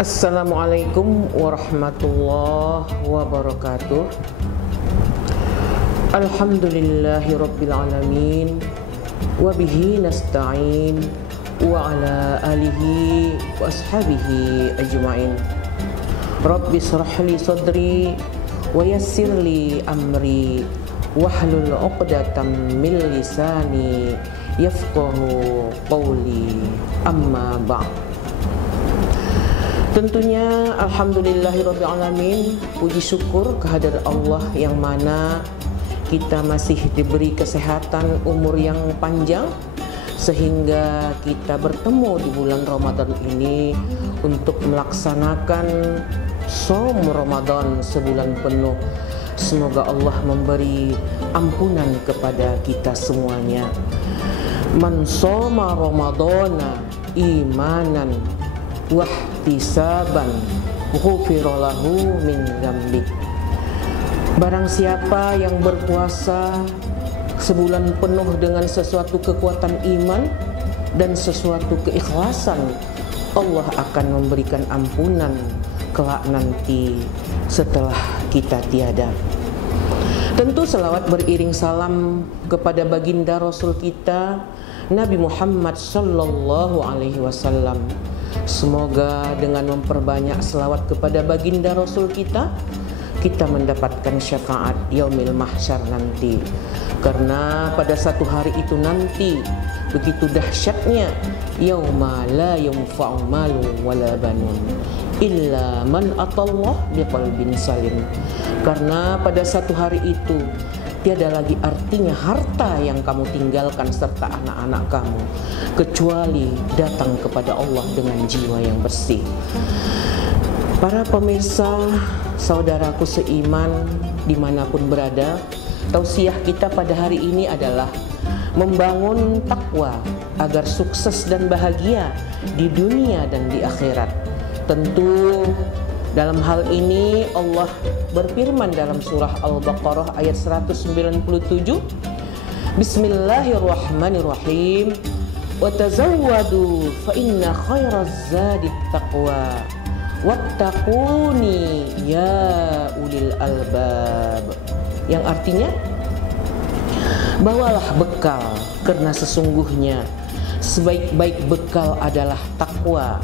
Assalamualaikum warahmatullahi wabarakatuh. Alhamdulillahirabbil alamin wa bihi nasta'in wa ala alihi wa ashabihi ajmain. Rabbi shrah li sadri wa yassir li amri wahlul 'uqdatam min lisani yafqahu qawli, amma ba'd. Tentunya alhamdulillahirabbil alamin, puji syukur kehadirat Allah yang mana kita masih diberi kesehatan, umur yang panjang sehingga kita bertemu di bulan Ramadan ini untuk melaksanakan shaum Ramadan sebulan penuh. Semoga Allah memberi ampunan kepada kita semuanya. Man shoma Ramadana imanan wahtisaban ghufira lahu min dzambik. Barang siapa yang berpuasa sebulan penuh dengan sesuatu kekuatan iman dan sesuatu keikhlasan, Allah akan memberikan ampunan kelak nanti setelah kita tiada. Tentu selawat beriring salam kepada baginda Rasul kita Nabi Muhammad sallallahu alaihi wasallam. Semoga dengan memperbanyak selawat kepada baginda Rasul kita mendapatkan syafaat yaumil mahsyar nanti. Karena pada satu hari itu nanti begitu dahsyatnya, yauma la yanfa'u malun wala banun illa man atallah biqalbin salim. Karena pada satu hari itu tiada lagi artinya harta yang kamu tinggalkan serta anak-anak kamu, kecuali datang kepada Allah dengan jiwa yang bersih. Para pemirsa, saudaraku seiman dimanapun berada, tausiah kita pada hari ini adalah membangun takwa agar sukses dan bahagia di dunia dan di akhirat. Tentu dalam hal ini Allah berfirman dalam surah Al-Baqarah ayat 197, Bismillahirrahmanirrahim, wa tazawwadu fa inna khairaz zadit taqwa wattaquni ya ulil albab. Yang artinya, bawalah bekal karena sesungguhnya sebaik-baik bekal adalah takwa,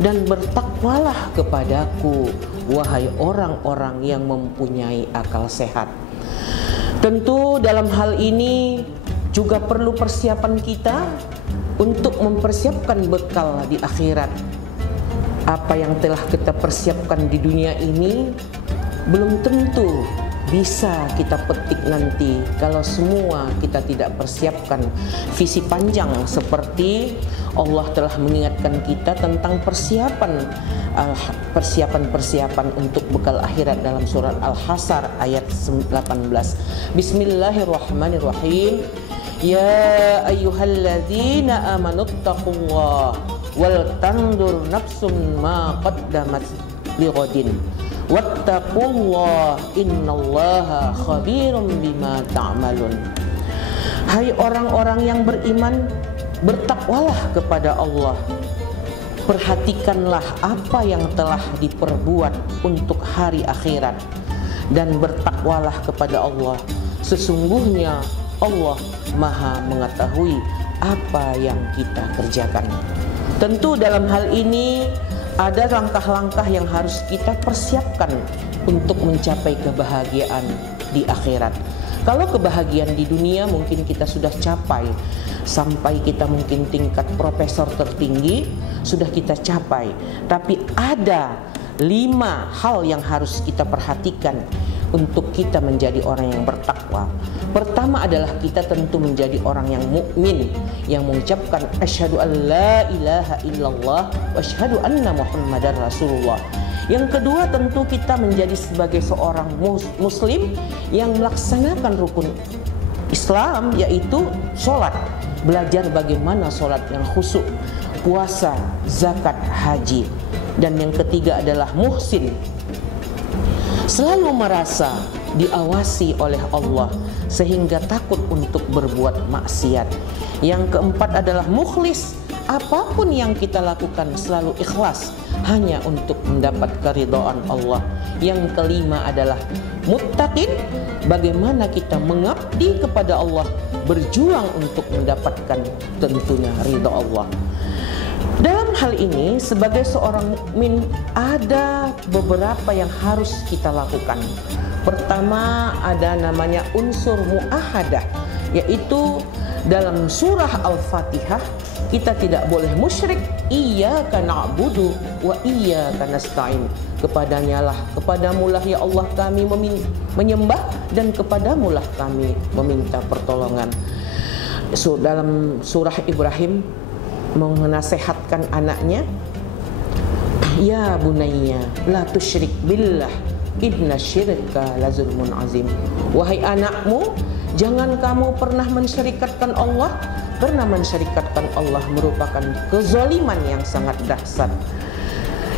dan bertakwalah kepadaku wahai orang-orang yang mempunyai akal sehat. Tentu dalam hal ini juga perlu persiapan kita untuk mempersiapkan bekal di akhirat. Apa yang telah kita persiapkan di dunia ini belum tentu bisa kita petik nanti kalau semua kita tidak persiapkan visi panjang, seperti Allah telah mengingatkan kita tentang persiapan untuk bekal akhirat dalam surat Al-Hasr ayat 18. Bismillahirrahmanirrahim. Ya ayyuhalladzina amanuttaqullaha wal tandur nafsum ma qaddamat lighadin wattaqullah innallaha khabirum bima ta'malun. Hai orang-orang yang beriman, bertakwalah kepada Allah. Perhatikanlah apa yang telah diperbuat untuk hari akhirat, dan bertakwalah kepada Allah. Sesungguhnya Allah Maha mengetahui apa yang kita kerjakan. Tentu dalam hal ini ada langkah-langkah yang harus kita persiapkan untuk mencapai kebahagiaan di akhirat. Kalau kebahagiaan di dunia mungkin kita sudah capai, sampai kita mungkin tingkat profesor tertinggi sudah kita capai. Tapi ada 5 hal yang harus kita perhatikan untuk kita menjadi orang yang bertakwa. Pertama adalah kita tentu menjadi orang yang mukmin, yang mengucapkan asyhadu an la ilaha illallah wa asyhadu anna muhammadar rasulullah. Yang kedua tentu kita menjadi sebagai seorang muslim yang melaksanakan rukun Islam, yaitu sholat. Belajar bagaimana sholat yang khusyuk, puasa, zakat, haji. Dan yang ketiga adalah muhsin, selalu merasa diawasi oleh Allah sehingga takut untuk berbuat maksiat. Yang keempat adalah mukhlis, apapun yang kita lakukan selalu ikhlas hanya untuk mendapat keridhaan Allah. Yang kelima adalah muttaqin, bagaimana kita mengabdi kepada Allah, berjuang untuk mendapatkan tentunya ridha Allah. Dalam hal ini sebagai seorang mukmin ada beberapa yang harus kita lakukan. Pertama ada namanya unsur muahadah, yaitu dalam surah Al-Fatihah kita tidak boleh musyrik. Iyyaka na'budu wa iyyaka nasta'in. Kepadamulah ya Allah kami menyembah, dan kepadamulah kami meminta pertolongan. Dalam surah Ibrahim menasehatkan anaknya, ya bunayya la tusyrik billah inna syirka la zulmun azim. Wahai anakmu, jangan kamu pernah mensyirikatkan Allah, karena mensyirikatkan Allah merupakan kezaliman yang sangat dahsyat.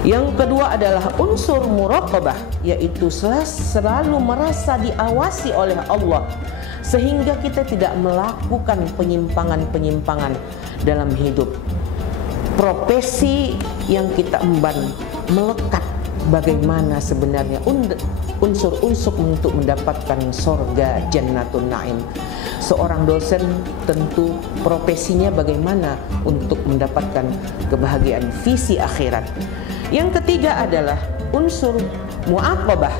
Yang kedua adalah unsur muraqabah, yaitu selalu merasa diawasi oleh Allah, sehingga kita tidak melakukan penyimpangan-penyimpangan dalam hidup. Profesi yang kita emban melekat bagaimana sebenarnya unsur-unsur untuk mendapatkan surga Jannatun Naim. Seorang dosen tentu profesinya bagaimana untuk mendapatkan kebahagiaan visi akhirat. Yang ketiga adalah unsur muaqabah,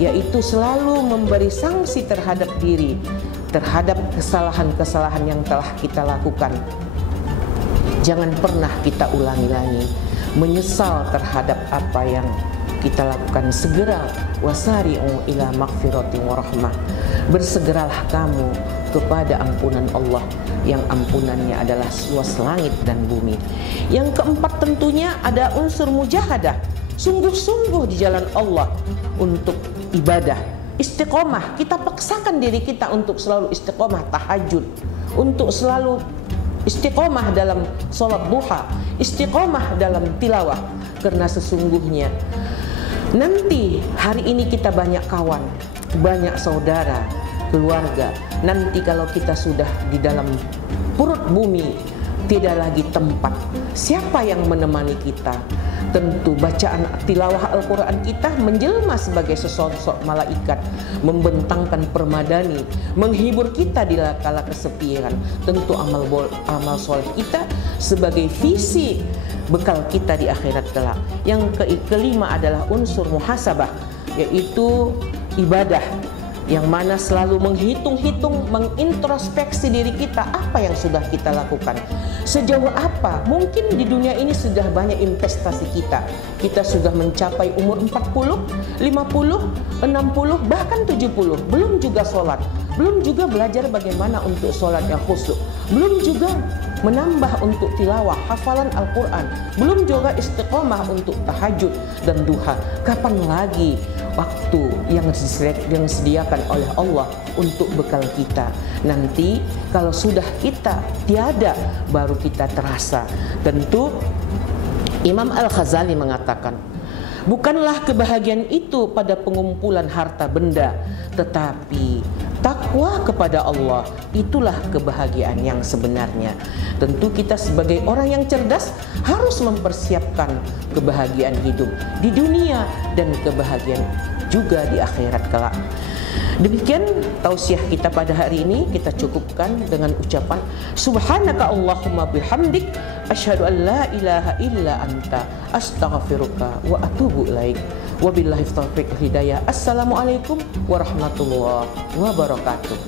yaitu selalu memberi sanksi terhadap diri terhadap kesalahan-kesalahan yang telah kita lakukan. Jangan pernah kita ulangi lagi. Menyesal terhadap apa yang kita lakukan, segera wasari'u ila maghfiratin wa rahmah. Bersegeralah kamu kepada ampunan Allah yang ampunannya adalah luas langit dan bumi. Yang keempat tentunya ada unsur mujahadah, sungguh-sungguh di jalan Allah untuk ibadah. Istiqomah, kita paksakan diri kita untuk selalu istiqomah tahajud, untuk selalu istiqomah dalam sholat duha, istiqomah dalam tilawah. Karena sesungguhnya nanti hari ini kita banyak kawan, banyak saudara, keluarga. Nanti kalau kita sudah di dalam perut bumi, tidak lagi tempat, siapa yang menemani kita? Tentu bacaan tilawah Al-Quran kita menjelma sebagai sesosok malaikat, membentangkan permadani, menghibur kita di kala kesepian. Tentu amal soleh kita sebagai visi bekal kita di akhirat kelak. Yang kelima adalah unsur muhasabah, yaitu ibadah, yang mana selalu menghitung-hitung, mengintrospeksi diri kita, apa yang sudah kita lakukan, sejauh apa. Mungkin di dunia ini sudah banyak investasi kita sudah mencapai umur 40, 50, 60, bahkan 70, belum juga sholat, belum juga belajar bagaimana untuk sholat yang khusyuk, belum juga menambah untuk tilawah, hafalan Al-Quran, belum juga istiqomah untuk tahajud dan duha. Kapan lagi waktu yang disediakan oleh Allah untuk bekal kita? Nanti kalau sudah kita tiada, baru kita terasa. Tentu Imam Al-Ghazali mengatakan, bukanlah kebahagiaan itu pada pengumpulan harta benda, tetapi takwa kepada Allah, itulah kebahagiaan yang sebenarnya. Tentu kita sebagai orang yang cerdas harus mempersiapkan kebahagiaan hidup di dunia dan kebahagiaan juga di akhirat kelak. Demikian tausiah kita pada hari ini, kita cukupkan dengan ucapan subhanaka Allahumma bihamdik asyhadu an la ilaha illa anta astaghfiruka wa atubu ilaik. Wabillahi taufiq hidayah. Assalamualaikum warahmatullahi wabarakatuh.